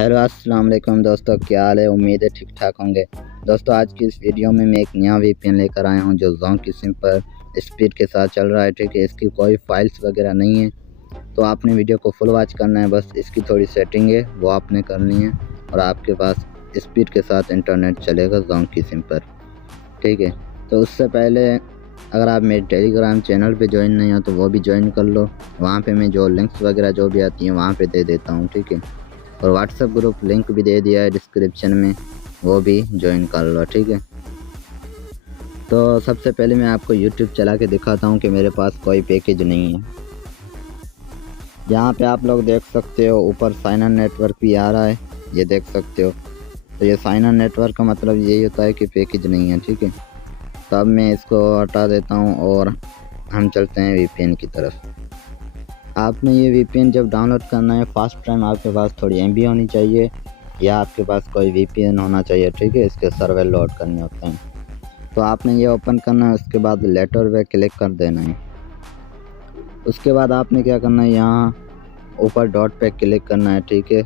Hello अस्सलाम वालेकुम दोस्तों, क्या हाल है। उम्मीद है ठीक ठाक होंगे। दोस्तों आज की इस वीडियो में मैं एक नया वीपीएन लेकर आया हूं जो जोंक की सिम पर स्पीड के साथ चल रहा है। ठीक है, इसकी कोई फाइल्स वगैरह नहीं है, तो आपने वीडियो को फुल वॉच करना है। बस इसकी थोड़ी सेटिंग है वो आपने करनी है और आपके पास स्पीड के साथ इंटरनेट चलेगा जोंक की सिम पर। ठीक है, तो उससे पहले अगर आप मेरे टेलीग्राम चैनल पे ज्वाइन नहीं हो तो वो भी ज्वाइन कर लो। वहाँ पे मैं जो लिंक्स वगैरह जो भी आती हैं वहाँ पे दे देता हूँ। ठीक है, और व्हाट्सएप ग्रुप लिंक भी दे दिया है डिस्क्रिप्शन में, वो भी ज्वाइन कर लो। ठीक है, तो सबसे पहले मैं आपको यूट्यूब चला के दिखाता हूँ कि मेरे पास कोई पैकेज नहीं है। यहाँ पे आप लोग देख सकते हो ऊपर साइन इन नेटवर्क भी आ रहा है, ये देख सकते हो। तो ये साइन इन नेटवर्क का मतलब यही होता है कि पैकेज नहीं है। ठीक है, तो अब मैं इसको हटा देता हूँ और हम चलते हैं वीपीएन की तरफ। आपने ये वीपीएन जब डाउनलोड करना है फर्स्ट टाइम आपके पास थोड़ी एमबी होनी चाहिए या आपके पास कोई वीपीएन होना चाहिए। ठीक है, इसके सर्वर लोड करने होते हैं। तो आपने ये ओपन करना है, उसके बाद लेटर पे क्लिक कर देना है। उसके बाद आपने क्या करना है, यहाँ ऊपर डॉट पे क्लिक करना है। ठीक है,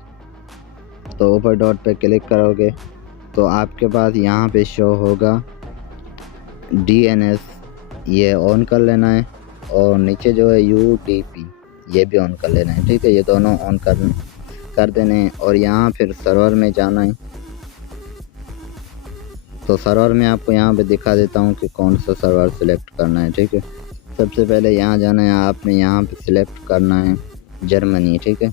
तो ऊपर डॉट पे क्लिक करोगे तो आपके पास यहाँ पे शो होगा DNS, ये ऑन कर लेना है और नीचे जो है UDP ये भी ऑन कर लेना है। ठीक है, ये दोनों ऑन कर देने हैं और यहाँ फिर सर्वर में जाना है। तो सर्वर में आपको यहाँ पे दिखा देता हूँ कि कौन सा सर्वर सिलेक्ट करना है। ठीक है, सबसे पहले यहाँ जाना है, आपने यहाँ पे सिलेक्ट करना है जर्मनी। ठीक है,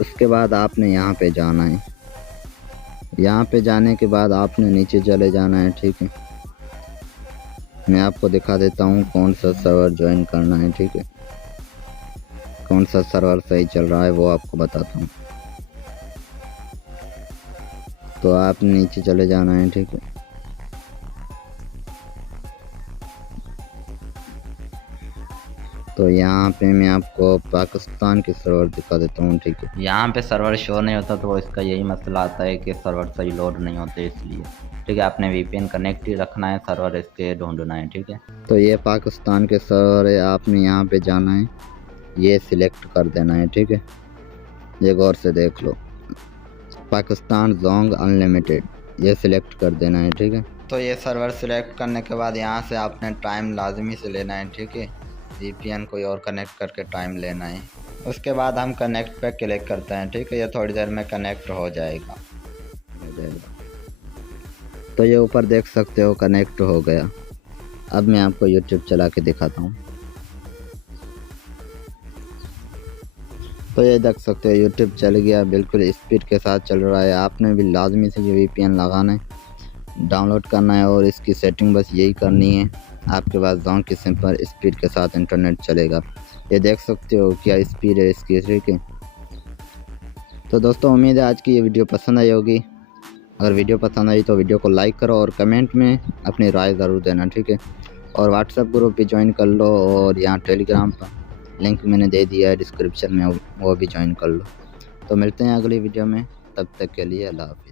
उसके बाद आपने यहाँ पे जाना है। यहाँ पे जाने के बाद आपने नीचे चले जाना है। ठीक है, मैं आपको दिखा देता हूँ कौन सा सर्वर ज्वाइन करना है। ठीक है, कौन सा सर्वर सही चल रहा है वो आपको बताता हूँ। तो आप नीचे चले जाना है। ठीक है, तो यहाँ पे मैं आपको पाकिस्तान के सर्वर दिखा देता हूँ। ठीक है, यहाँ पे सर्वर शो नहीं होता तो इसका यही मसला आता है कि सर्वर सही लोड नहीं होते इसलिए। ठीक है, आपने वीपीएन कनेक्ट ही रखना है, सर्वर इसके ढूंढना है। ठीक है, तो ये पाकिस्तान के सर्वर है, आपने यहाँ पे जाना है, ये सिलेक्ट कर देना है। ठीक है, ये गौर से देख लो, पाकिस्तान जोंग अनलिमिटेड, ये सिलेक्ट कर देना है। ठीक है, तो ये सर्वर सिलेक्ट करने के बाद यहाँ से आपने टाइम लाजमी से लेना है। ठीक है, वीपीएन कोई और कनेक्ट करके टाइम लेना है। उसके बाद हम कनेक्ट पे क्लिक करते हैं। ठीक है, ये थोड़ी देर में कनेक्ट हो जाएगा। तो ये ऊपर देख सकते हो कनेक्ट हो गया। अब मैं आपको यूट्यूब चला के दिखाता हूँ। तो ये देख सकते हो यूट्यूब चल गया, बिल्कुल स्पीड के साथ चल रहा है। आपने भी लाजमी से ये वीपीएन लगाना है, डाउनलोड करना है और इसकी सेटिंग बस यही करनी है। आपके पास जोंक की सिम पर स्पीड के साथ इंटरनेट चलेगा। ये देख सकते हो क्या स्पीड है इसकी। ठीक है, तो दोस्तों उम्मीद है आज की ये वीडियो पसंद आई होगी। अगर वीडियो पसंद आई तो वीडियो को लाइक करो और कमेंट में अपनी राय ज़रूर देना। ठीक है, और व्हाट्सएप ग्रुप भी ज्वाइन कर लो और यहाँ टेलीग्राम पर लिंक मैंने दे दिया है डिस्क्रिप्शन में, वो भी ज्वाइन कर लो। तो मिलते हैं अगली वीडियो में, तब तक के लिए अल्लाह हाफ़िज़।